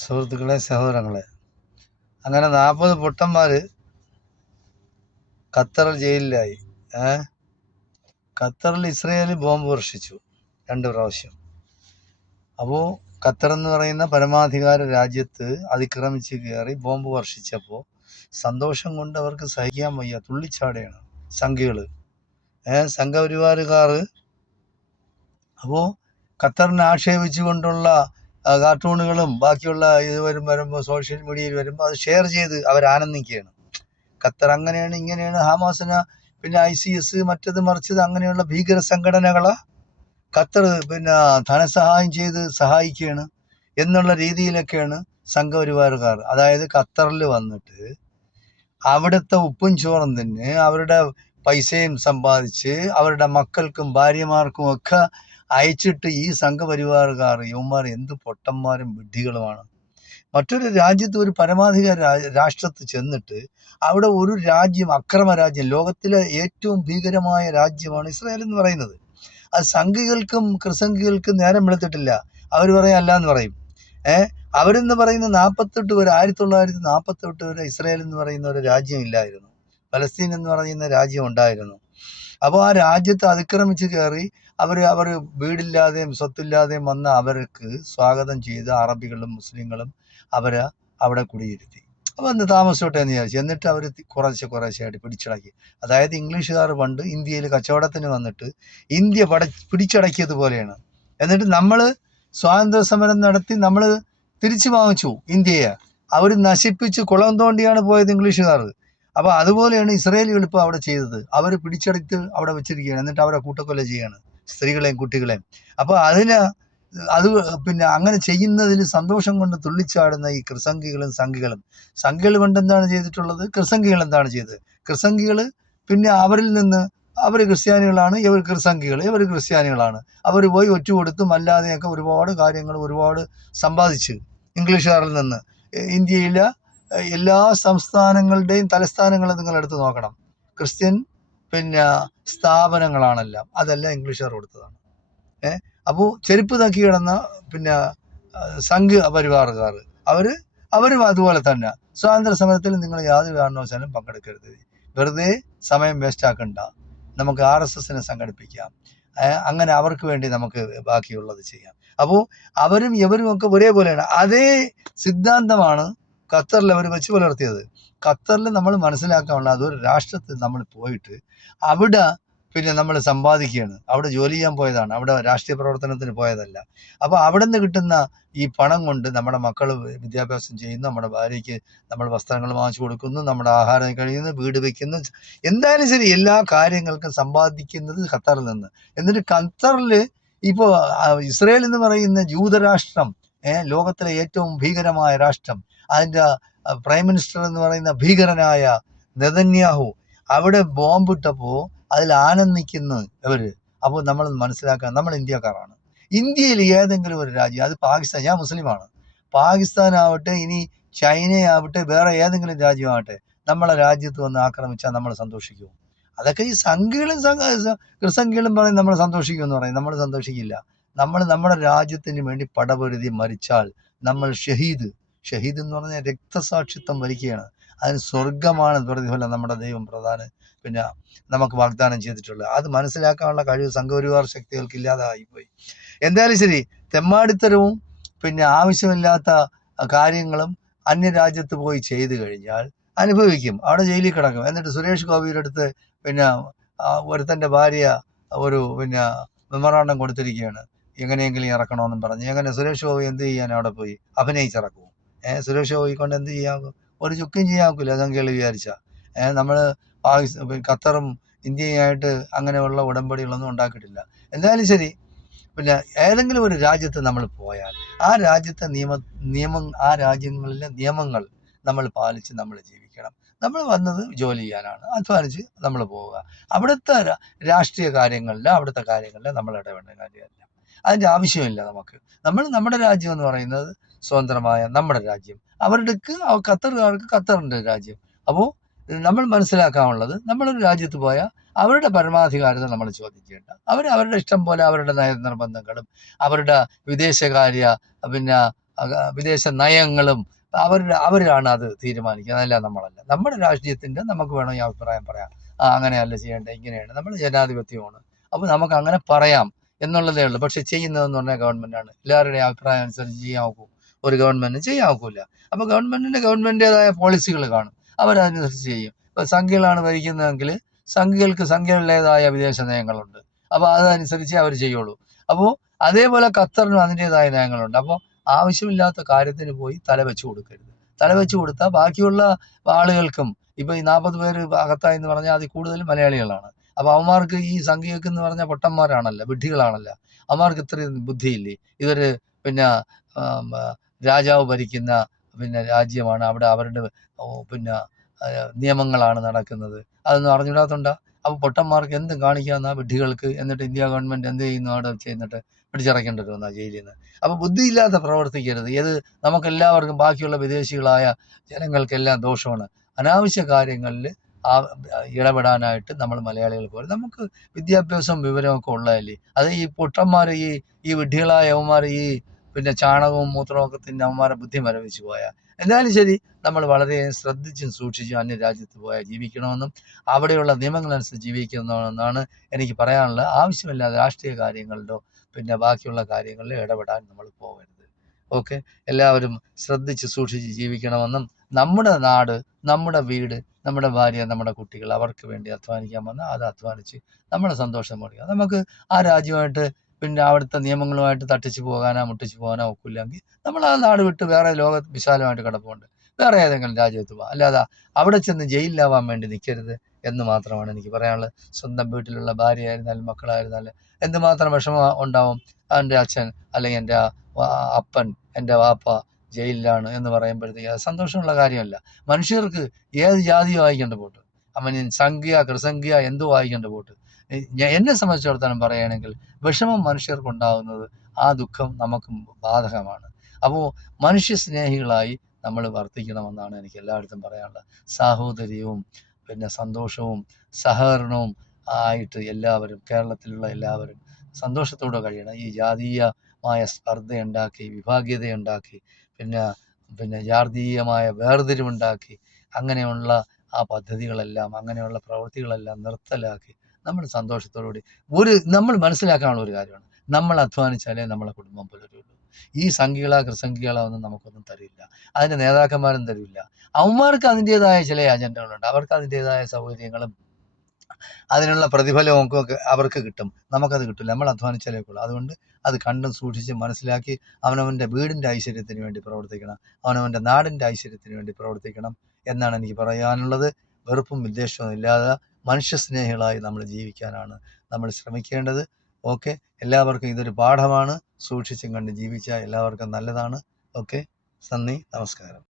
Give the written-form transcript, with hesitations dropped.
സുഹൃത്തുക്കളെ, സഹോദരങ്ങളെ, അങ്ങനെ 40 പൊട്ടന്മാർ ഖത്തർ ജയിലിലായി. ഖത്തറിൽ ഇസ്രയേൽ ബോംബ് വർഷിച്ചു 2 പ്രാവശ്യം. അപ്പോൾ ഖത്തർ എന്ന് പറയുന്ന പരമാധികാര രാജ്യത്ത് അതിക്രമിച്ച് കയറി ബോംബ് വർഷിച്ചപ്പോൾ സന്തോഷം കൊണ്ട് അവർക്ക് സഹിക്കാൻ വയ്യ, തുള്ളിച്ചാടെയാണ് സംഘികള്, സംഘപരിവാറുകാർ. അപ്പോൾ ഖത്തറിനെ ആക്ഷേപിച്ചുകൊണ്ടുള്ള കാർട്ടൂണുകളും ബാക്കിയുള്ള ഇത് വരുമ്പോൾ സോഷ്യൽ മീഡിയയിൽ വരുമ്പോൾ അത് ഷെയർ ചെയ്ത് അവർ ആനന്ദിക്കുകയാണ്. ഖത്തർ അങ്ങനെയാണ് ഇങ്ങനെയാണ്, ഹമാസിന് പിന്നെ ICS മറ്റത് മറിച്ചത് അങ്ങനെയുള്ള ഭീകര സംഘടനകളെ ഖത്തർ പിന്നെ ധനസഹായം ചെയ്ത് സഹായിക്കുകയാണ് എന്നുള്ള രീതിയിലൊക്കെയാണ് സംഘപരിവാറുകാർ. അതായത് ഖത്തറിൽ വന്നിട്ട് അവിടുത്തെ ഉപ്പും ചോറും തന്നെ അവരുടെ പൈസയും സമ്പാദിച്ച് അവരുടെ മക്കൾക്കും ഭാര്യമാർക്കും ഒക്കെ അയച്ചിട്ട് ഈ സംഘപരിവാറുകാർ യവന്മാർ എന്ത് പൊട്ടന്മാരും വിഡ്ഢികളുമാണ്. മറ്റൊരു രാജ്യത്ത്, ഒരു പരമാധികാര രാഷ്ട്രത്ത് ചെന്നിട്ട് അവിടെ ഒരു രാജ്യം, അക്രമ രാജ്യം, ലോകത്തിലെ ഏറ്റവും ഭീകരമായ രാജ്യമാണ് ഇസ്രായേൽ എന്ന് പറയുന്നത്. അത് സംഘികൾക്കും ക്രിസംഘികൾക്കും നേരം വെളുത്തിട്ടില്ല. അവർ പറയാം അല്ല എന്ന് പറയും. അവരെന്ന് പറയുന്ന 48 വരെ 1948 വരെ ഇസ്രായേൽ എന്ന് പറയുന്ന ഒരു രാജ്യം ഇല്ലായിരുന്നു. ഫലസ്തീൻ എന്ന് പറയുന്ന രാജ്യം ഉണ്ടായിരുന്നു. അപ്പോൾ ആ രാജ്യത്ത് അതിക്രമിച്ച് കയറി അവർ വീടില്ലാതെയും സ്വത്തില്ലാതെയും വന്ന അവർക്ക് സ്വാഗതം ചെയ്ത് അറബികളും മുസ്ലിങ്ങളും അവരെ അവിടെ കുടിയിരുത്തി. അപ്പോൾ അന്ന് താമസിച്ചോട്ടെ എന്ന് വിചാരിച്ചു. എന്നിട്ട് അവർ കുറേശ്ശെയായിട്ട് പിടിച്ചടക്കി. അതായത് ഇംഗ്ലീഷുകാർ പണ്ട് ഇന്ത്യയിൽ കച്ചവടത്തിന് വന്നിട്ട് ഇന്ത്യ പിടിച്ചടക്കിയതുപോലെയാണ്. എന്നിട്ട് നമ്മൾ സ്വാതന്ത്ര്യ സമരം നടത്തി നമ്മൾ തിരിച്ചു വാങ്ങിച്ചു ഇന്ത്യയെ. അവർ നശിപ്പിച്ച് കുളം തോണ്ടിയാണ് പോയത് ഇംഗ്ലീഷുകാർ. അപ്പോൾ അതുപോലെയാണ് ഇസ്രായേലികൾ ഇപ്പോൾ അവിടെ ചെയ്തത്. അവർ പിടിച്ചെടുത്ത് അവിടെ വെച്ചിരിക്കുകയാണ്. എന്നിട്ട് അവരെ കൂട്ടക്കൊല ചെയ്യാണ്, സ്ത്രീകളെയും കുട്ടികളെയും. അപ്പോൾ അത് പിന്നെ അങ്ങനെ ചെയ്യുന്നതിൽ സന്തോഷം കൊണ്ട് തുള്ളിച്ചാടുന്ന ഈ ക്രിസംഖികളും സംഘികൾ കൊണ്ട് എന്താണ് ചെയ്തിട്ടുള്ളത്? ക്രിസംഖികൾ എന്താണ് ചെയ്തത്? ക്രിസംഖികൾ പിന്നെ അവരിൽ നിന്ന് അവർ ക്രിസ്ത്യാനികളാണ്, ഇവർ ക്രിസ്ത്യാനികളാണ്. അവർ പോയി ഒറ്റ കൊടുത്തും അല്ലാതെയൊക്കെ ഒരുപാട് കാര്യങ്ങൾ ഒരുപാട് സമ്പാദിച്ച് ഇംഗ്ലീഷുകാരിൽ നിന്ന്. ഇന്ത്യയിലെ എല്ലാ സംസ്ഥാനങ്ങളുടെയും തലസ്ഥാനങ്ങൾ നിങ്ങൾ എടുത്ത് നോക്കണം, ക്രിസ്ത്യൻ പിന്നെ സ്ഥാപനങ്ങളാണെല്ലാം. അതെല്ലാം ഇംഗ്ലീഷുകാർ കൊടുത്തതാണ്. അപ്പോൾ ചെരുപ്പ് തക്കി കിടന്ന പിന്നെ സംഘ പരിവാറുകാർ അവരും അതുപോലെ തന്നെ. സ്വാതന്ത്ര്യ സമരത്തിൽ നിങ്ങൾ യാതൊരു കാരണവശാലും പങ്കെടുക്കരുത്. വെറുതെ സമയം വേസ്റ്റ് ആക്കണ്ട. നമുക്ക് RSSനെ സംഘടിപ്പിക്കാം. അങ്ങനെ അവർക്ക് വേണ്ടി നമുക്ക് ബാക്കിയുള്ളത് ചെയ്യാം. അപ്പോൾ അവരും ഇവരും ഒക്കെ ഒരേപോലെയാണ്. അതേ സിദ്ധാന്തമാണ് ഖത്തറിൽ അവർ വെച്ച് പുലർത്തിയത്. ഖത്തറിൽ നമ്മൾ മനസ്സിലാക്കാനുള്ള, അതൊരു രാഷ്ട്രത്തിൽ നമ്മൾ പോയിട്ട് അവിടെ പിന്നെ നമ്മൾ സമ്പാദിക്കുകയാണ്. അവിടെ ജോലി ചെയ്യാൻ പോയതാണ്, അവിടെ രാഷ്ട്രീയ പ്രവർത്തനത്തിന് പോയതല്ല. അപ്പോൾ അവിടെ നിന്ന് കിട്ടുന്ന ഈ പണം കൊണ്ട് നമ്മുടെ മക്കൾ വിദ്യാഭ്യാസം ചെയ്യുന്നു, നമ്മുടെ ഭാര്യയ്ക്ക് നമ്മൾ വസ്ത്രങ്ങൾ വാങ്ങിച്ചു കൊടുക്കുന്നു, നമ്മുടെ ആഹാരം കഴിയുന്നു, വീട് വയ്ക്കുന്നു, എന്തായാലും ശരി എല്ലാ കാര്യങ്ങൾക്കും സമ്പാദിക്കുന്നത് ഖത്തറിൽ നിന്ന്. എന്നിട്ട് ഖത്തറിൽ ഇപ്പോൾ ഇസ്രയേൽ എന്ന് പറയുന്ന ജൂതരാഷ്ട്രം, ലോകത്തിലെ ഏറ്റവും ഭീകരമായ രാഷ്ട്രം, അതിൻ്റെ പ്രൈം മിനിസ്റ്റർ എന്ന് പറയുന്ന ഭീകരനായ നെതന്യാഹു അവിടെ ബോംബിട്ടപ്പോൾ അതിൽ ആനന്ദിക്കുന്നു ഇവർ. അപ്പോൾ നമ്മൾ മനസ്സിലാക്കാൻ, നമ്മൾ ഇന്ത്യക്കാരാണ്. ഇന്ത്യയിൽ ഏതെങ്കിലും ഒരു രാജ്യം, അത് പാകിസ്ഥാൻ, ഞാൻ മുസ്ലിമാണ്, പാകിസ്ഥാനാവട്ടെ ഇനി ചൈനയാവട്ടെ വേറെ ഏതെങ്കിലും രാജ്യമാവട്ടെ, നമ്മളെ രാജ്യത്ത് വന്ന് ആക്രമിച്ചാൽ നമ്മൾ സന്തോഷിക്കുമോ? അതൊക്കെ ഈ സംഘികളും ക്രിസംഖികളും പറയും നമ്മൾ സന്തോഷിക്കുമെന്ന് പറയും. നമ്മൾ സന്തോഷിക്കില്ല. നമ്മൾ നമ്മുടെ രാജ്യത്തിന് വേണ്ടി പടപൊരുതി മരിച്ചാൽ നമ്മൾ ഷഹീദ് എന്ന് പറഞ്ഞാൽ രക്തസാക്ഷിത്വം വരിക്കുകയാണ്. അതിന് സ്വർഗമാണ് പ്രതിഫലം നമ്മുടെ ദൈവം പിന്നെ നമുക്ക് വാഗ്ദാനം ചെയ്തിട്ടുള്ളത്. അത് മനസ്സിലാക്കാനുള്ള കഴിവ് സംഘപരിവാർ ശക്തികൾക്ക് ഇല്ലാതായിപ്പോയി. എന്തായാലും ശരി, തെമ്മാടിത്തരവും പിന്നെ ആവശ്യമില്ലാത്ത കാര്യങ്ങളും അന്യരാജ്യത്ത് പോയി ചെയ്തു കഴിഞ്ഞാൽ അനുഭവിക്കും, അവിടെ ജയിലിൽ കിടക്കും. എന്നിട്ട് സുരേഷ് ഗോപിയുടെ അടുത്ത് പിന്നെ ഒരുത്തൻ്റെ ഭാര്യ ഒരു പിന്നെ മെമ്മറാണ്ടം കൊടുത്തിരിക്കുകയാണ്, എങ്ങനെയെങ്കിലും ഇറക്കണമെന്നും പറഞ്ഞ്. എങ്ങനെ സുരേഷ് ഗോപി എന്ത് ചെയ്യാൻ അവിടെ പോയി അഭിനയിച്ചിറക്കും? സുരേഷ് ഗോപി കൊണ്ട് എന്ത് ചെയ്യാൻ? ഒരു ചുക്കും ചെയ്യാൻ ഒക്കില്ല സംഖ്യകൾ വിചാരിച്ചാൽ. നമ്മൾ ഖത്തറും ഇന്ത്യയുമായിട്ട് അങ്ങനെയുള്ള ഉടമ്പടികളൊന്നും ഉണ്ടാക്കിയിട്ടില്ല. എന്തായാലും ശരി, പിന്നെ ഏതെങ്കിലും ഒരു രാജ്യത്ത് നമ്മൾ പോയാൽ ആ രാജ്യത്തെ ആ രാജ്യങ്ങളിലെ നിയമങ്ങൾ നമ്മൾ പാലിച്ച് നമ്മൾ ജീവിക്കണം. നമ്മൾ വന്നത് ജോലി ചെയ്യാനാണ്, അധ്വാനിച്ച് നമ്മൾ പോവുക. അവിടുത്തെ രാഷ്ട്രീയ കാര്യങ്ങളിൽ നമ്മൾ ഇടപെടേണ്ട കാര്യമല്ല, അതിൻ്റെ ആവശ്യമില്ല നമുക്ക്. നമ്മുടെ രാജ്യം എന്ന് പറയുന്നത് സ്വതന്ത്രമായ നമ്മുടെ രാജ്യം, ഖത്തറുകാർക്ക് ഖത്തറിൻ്റെ രാജ്യം. അപ്പോൾ നമ്മൾ മനസ്സിലാക്കാനുള്ളത്, നമ്മളൊരു രാജ്യത്ത് പോയാൽ അവരുടെ പരമാധികാരത നമ്മൾ ചോദ്യം ചെയ്യേണ്ട. അവരുടെ ഇഷ്ടം പോലെ അവരുടെ നയനിർബന്ധങ്ങളും അവരുടെ വിദേശകാര്യ പിന്നെ വിദേശ നയങ്ങളും അവരാണ് അത് തീരുമാനിക്കുന്നത്, അതല്ല നമ്മളല്ല. നമ്മുടെ രാഷ്ട്രീയത്തിൻ്റെ നമുക്ക് വേണമെങ്കിൽ അഭിപ്രായം പറയാം. അങ്ങനെയല്ല ചെയ്യേണ്ടത്, ഇങ്ങനെയാണ്. നമ്മൾ ജനാധിപത്യമാണ്, അപ്പോൾ നമുക്ക് അങ്ങനെ പറയാം എന്നുള്ളതേ ഉള്ളൂ. പക്ഷെ ചെയ്യുന്നതെന്ന് പറഞ്ഞാൽ ഗവൺമെൻറ്റാണ്. എല്ലാവരുടെയും അഭിപ്രായം അനുസരിച്ച് ചെയ്യാൻ നോക്കും, ഒരു ഗവൺമെൻറ്റിന് ചെയ്യാൻ നോക്കില്ല. അപ്പോൾ ഗവൺമെൻറ്റിൻ്റെതായ പോളിസികൾ കാണും, അവരനുസരിച്ച് ചെയ്യും. ഇപ്പോൾ സംഘികളാണ് ഭരിക്കുന്നതെങ്കിൽ സംഘികൾക്ക് സംഘികളുടേതായ വിദേശ നയങ്ങളുണ്ട്, അപ്പോൾ അതനുസരിച്ച് അവർ ചെയ്യുള്ളൂ. അപ്പോൾ അതേപോലെ ഖത്തറിനും അതിൻ്റെതായ നയങ്ങളുണ്ട്. അപ്പോൾ ആവശ്യമില്ലാത്ത കാര്യത്തിന് പോയി തലവെച്ച് കൊടുക്കരുത്. തലവെച്ച് കൊടുത്താൽ ബാക്കിയുള്ള ആളുകൾക്കും, ഇപ്പോൾ ഈ 40 പേര് അകത്തായി എന്ന് പറഞ്ഞാൽ അതിൽ കൂടുതലും മലയാളികളാണ്. അപ്പോൾ അവന്മാർക്ക് ഈ സംഘികൾക്ക് എന്ന് പറഞ്ഞാൽ പൊട്ടന്മാരാണല്ലോ, വിഡ്ഢികളാണല്ലോ. അവന്മാർക്ക് ഇത്രയും ബുദ്ധിയില്ലേ? ഇതൊരു പിന്നെ രാജാവ് ഭരിക്കുന്ന രാജ്യമാണ്, അവിടെ അവരുടെ പിന്നെ നിയമങ്ങളാണ് നടക്കുന്നത്, അതൊന്നും അറിഞ്ഞിടാത്തോണ്ടാ. അപ്പോൾ പൊട്ടന്മാർക്ക് എന്തും കാണിക്കാവുന്ന വിഡ്ഢികൾക്ക്. എന്നിട്ട് ഇന്ത്യ ഗവൺമെൻറ് എന്ത് ചെയ്യുന്നു? അവിടെ ചെയ്യുന്നിട്ട് പിടിച്ചിറക്കേണ്ടി വരുന്ന ജയിലിൽ നിന്ന്. അപ്പോൾ ബുദ്ധിയില്ലാതെ പ്രവർത്തിക്കരുത്. നമുക്കെല്ലാവർക്കും, ബാക്കിയുള്ള വിദേശികളായ ജനങ്ങൾക്കെല്ലാം ദോഷമാണ്. അനാവശ്യ കാര്യങ്ങളിൽ ഇടപെടാനായിട്ട് നമ്മൾ മലയാളികൾ പോലും, നമുക്ക് വിദ്യാഭ്യാസവും വിവരമൊക്കെ ഉള്ളതല്ലേ. അത് ഈ പൊട്ടന്മാർ, ഈ വിഡ്ഢികളായ അവന്മാർ പിന്നെ ചാണകവും മൂത്രവും ഒക്കെ തിന്ന് അവന്മാരെ ബുദ്ധി മരവിച്ച് പോയാൽ. എന്തായാലും ശരി, നമ്മൾ വളരെ ശ്രദ്ധിച്ചും സൂക്ഷിച്ചും അന്യരാജ്യത്ത് പോയാൽ ജീവിക്കണമെന്നും അവിടെയുള്ള നിയമങ്ങളനുസരിച്ച് ജീവിക്കണമെന്നാണ് എനിക്ക് പറയാനുള്ളത്. ആവശ്യമില്ലാതെ രാഷ്ട്രീയ കാര്യങ്ങളിലോ പിന്നെ ബാക്കിയുള്ള കാര്യങ്ങളിൽ ഇടപെടാൻ നമ്മൾ പോകരുത്. ഓക്കെ, എല്ലാവരും ശ്രദ്ധിച്ച് സൂക്ഷിച്ച് ജീവിക്കണമെന്നും നമ്മുടെ നാട്, നമ്മുടെ വീട്, നമ്മുടെ ഭാര്യ, നമ്മുടെ കുട്ടികൾ, അവർക്ക് വേണ്ടി അധ്വാനിക്കാൻ വന്നാൽ അത് അധ്വാനിച്ച് നമ്മുടെ സന്തോഷം മേടിക്കുക. നമുക്ക് ആ രാജ്യമായിട്ട് പിന്നെ അവിടുത്തെ നിയമങ്ങളുമായിട്ട് തട്ടിച്ച് മുട്ടിച്ച് പോകാനോ ഒക്കില്ലെങ്കിൽ നമ്മൾ ആ നാട് വിട്ട് വേറെ ലോകത്ത് വിശാലമായിട്ട് കിടപ്പുണ്ട്, വേറെ ഏതെങ്കിലും രാജ്യത്ത് പോകാം. അല്ലാതെ അവിടെ ചെന്ന് ജയിലിലാവാൻ വേണ്ടി നിൽക്കരുത് എന്ന് മാത്രമാണ് എനിക്ക് പറയാനുള്ളത്. സ്വന്തം വീട്ടിലുള്ള ഭാര്യയായിരുന്നാലും മക്കളായിരുന്നാലും എന്തുമാത്രം വിഷമം ഉണ്ടാവും. എൻ്റെ അച്ഛൻ അല്ലെങ്കിൽ എൻ്റെ അപ്പൻ, എൻ്റെ വാപ്പ ജയിലിലാണ് എന്ന് പറയുമ്പോഴത്തേക്ക് അത് സന്തോഷമുള്ള കാര്യമല്ല. മനുഷ്യർക്ക് ഏത് ജാതിയോ വായിക്കേണ്ട പോട്ട്, അവൻ സംഖ്യ കൃസംഖ്യ എന്തോ വായിക്കേണ്ട പോട്ട്. എന്നെ സംബന്ധിച്ചിടത്തോളം പറയുകയാണെങ്കിൽ വിഷമം മനുഷ്യർക്കുണ്ടാകുന്നത്, ആ ദുഃഖം നമുക്കും ബാധകമാണ്. അപ്പോൾ മനുഷ്യസ്നേഹികളായി നമ്മൾ വർത്തിക്കണമെന്നാണ് എനിക്ക് എല്ലായിടത്തും പറയാനുള്ളത്. സാഹോദര്യവും പിന്നെ സന്തോഷവും സഹകരണവും ആയിട്ട് എല്ലാവരും, കേരളത്തിലുള്ള എല്ലാവരും സന്തോഷത്തോടെ കഴിയണം. ഈ ജാതീയമായ സ്പർദ്ധയുണ്ടാക്കി, വിഭാഗീയതയുണ്ടാക്കി, പിന്നെ ജാതീയമായ വേർതിരിവുണ്ടാക്കി, അങ്ങനെയുള്ള ആ പദ്ധതികളെല്ലാം, അങ്ങനെയുള്ള പ്രവൃത്തികളെല്ലാം നിർത്തലാക്കി നമ്മൾ സന്തോഷത്തോടുകൂടി നമ്മൾ മനസ്സിലാക്കാനുള്ള ഒരു കാര്യമാണ്, നമ്മൾ അധ്വാനിച്ചാലേ നമ്മളെ കുടുംബം പുലരുള്ളൂ. ഈ സംഖ്യകളോ കൃസംഖ്യകളോ ഒന്നും നമുക്കൊന്നും തരില്ല, അതിൻ്റെ നേതാക്കന്മാരും തരില്ല. അവന്മാർക്ക് അതിൻ്റെതായ ചില അജണ്ടകളുണ്ട്, അവർക്ക് അതിൻ്റെതായ സൗകര്യങ്ങളും അതിനുള്ള പ്രതിഫലവും ഒക്കെ അവർക്ക് കിട്ടും, നമുക്കത് കിട്ടില്ല. നമ്മൾ അധ്വാനിച്ചാലേ ഉള്ളൂ. അതുകൊണ്ട് അത് കണ്ടും സൂക്ഷിച്ച് മനസ്സിലാക്കി അവനവൻ്റെ വീടിൻ്റെ ഐശ്വര്യത്തിന് വേണ്ടി പ്രവർത്തിക്കണം, അവനവൻ്റെ നാടിൻ്റെ ഐശ്വര്യത്തിന് വേണ്ടി പ്രവർത്തിക്കണം എന്നാണ് എനിക്ക് പറയാനുള്ളത്. വെറുപ്പും വിദ്വേഷവും ഇല്ലാതെ മനുഷ്യസ്നേഹികളായി നമ്മൾ ജീവിക്കാനാണ് നമ്മൾ ശ്രമിക്കേണ്ടത്. ഓക്കെ, എല്ലാവർക്കും ഇതൊരു പാഠമാണ്. സൂക്ഷിച്ചും കണ്ട് ജീവിച്ചാൽ എല്ലാവർക്കും നല്ലതാണ്. ഓക്കെ, നന്ദി, നമസ്കാരം.